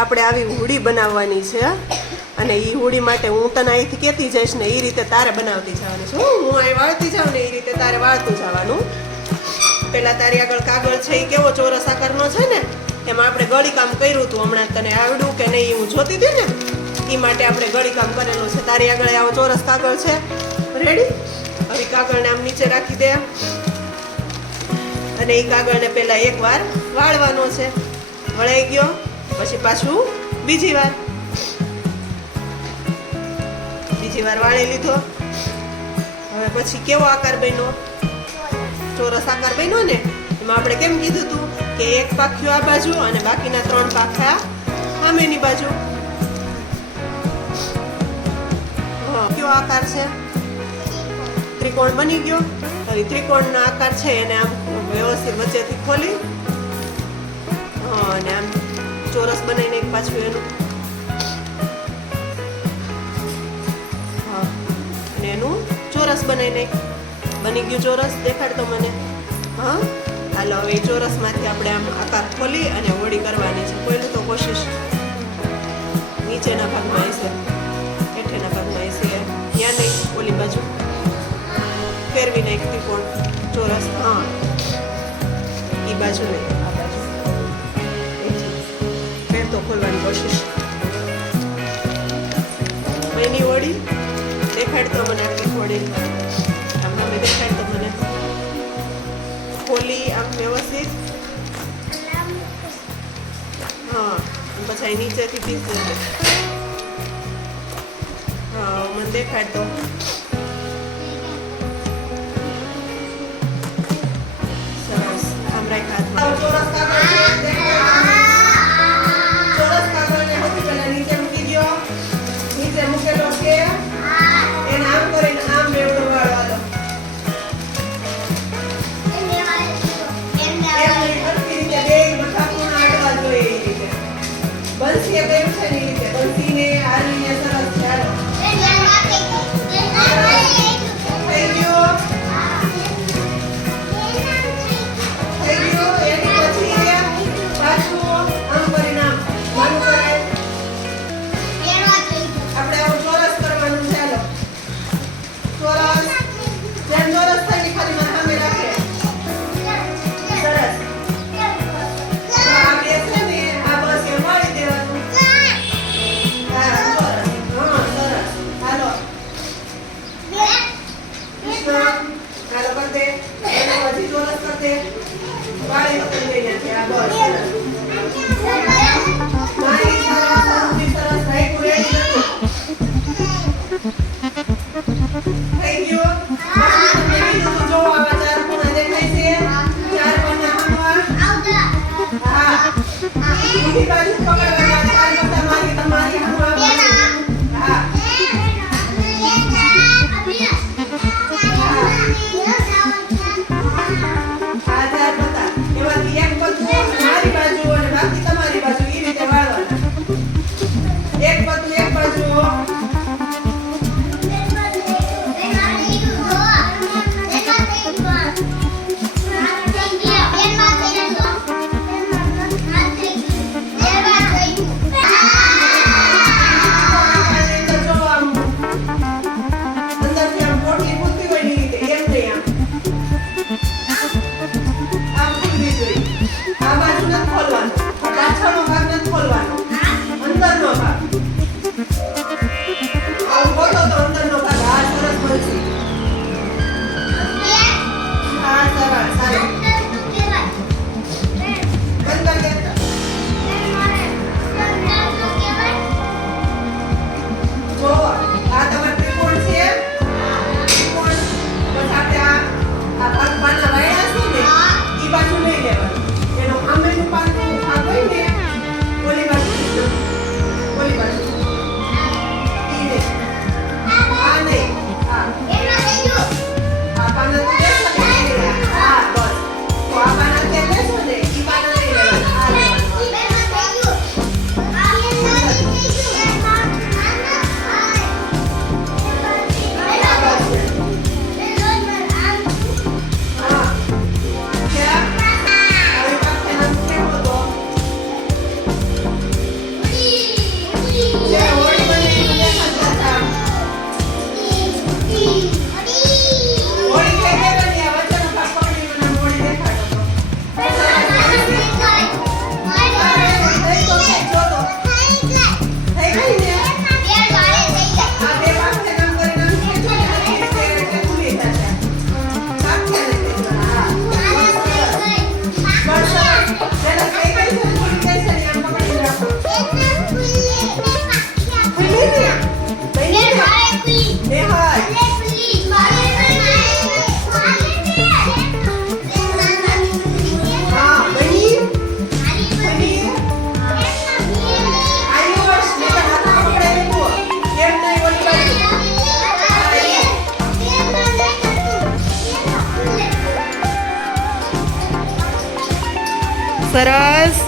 આપણે આવી હુડી બનાવવાની છે અને એ હુડી માટે હું તને અહીંથી કહેતી જઈશ ને એ રીતે તારે બનાવતી જવાની છે. હું અહીં વાળતી જાઉં ને એ રીતે તારે વાળતું જવાનું. પેલા તારી આગળ કાગળ છે એ કેવો ચોરસ આકારનો છે ને એમાં આપણે ગળી કામ કર્યું હતું. હમણાં તને આવડ્યું કે નહીં હું જોતી હતી ને એ માટે આપણે ગળી કામ કરેલું છે. તારી આગળ આવો ચોરસ કાગળ છે. રેડી? હવે કાગળને આમ નીચે રાખી દે અને એ કાગળને પહેલા એકવાર વાળવાનો છે. વળાઈ ગયો પછી પાછું બીજી વાર વાળી લીધો. હવે પછી કેવો આકાર બન્યો? ચોરસ આકાર બન્યો ને એમાં આપણે કેમ કીધું હતું કે એક પાખ્યું આ બાજુ અને બાકીના 3 પાખા સામેની બાજુ. કયો આકાર છે? ત્રિકોણ બની ગયો. હવે ત્રિકોણનો આકાર છે એને આમ વ્યવસ્થિત વચ્ચેથી ખોલી અને આમ ચોરસ બનાવીને એક પાછું એનું અને એનું ચોરસ બનાવીને બની ગયું ચોરસ. દેખાડતો મને. હા હાલો હવે એ ચોરસમાંથી આપણે આમ આકાર ખોલી અને વળી કરવાની છે. કોઈનું તો કોશિશ નીચેના ભાગમાં હશે, હેઠેના ભાગમાં હશે, ત્યાં નહીં ઓલી બાજુ ફેરવી નાખ ત્રિકોણ ચોરસ. હા એ બાજુ નહીં આ બાજુ ફેર તો ખોલવાની કોશિશ. એની વળી દેખાડતો મને આટલી વળી આમ અમે દેખાડતો મને ખોલી આમ વ્યવસ્થિત. હા પછી નીચેથી પીસ લેજો. હા મને દેખાડતો. સરસ આમ રાખ હાથમાં. ચોરસ કાગળને સૌથી પહેલા નીચે મૂકી દો. નીચે મૂકેલો છે એને આમ કરીને આમ એવડો વાળવાનો. બંસી કર્યું છે ને એ રીતે બંસીને હારીને સરસ ચાલો થઈ ગયું. એની પછી પાછું આમ કરીને આમ નાનું કરે આપણે આવું ચોરસ કરવાનું. ચાલો ચોરસ જેમ ચોરસ થાય ખાલી મારા સામે રાખે. સરસ. આ બે છે ને આ બસ એ વાળી દેવાનું. સરસ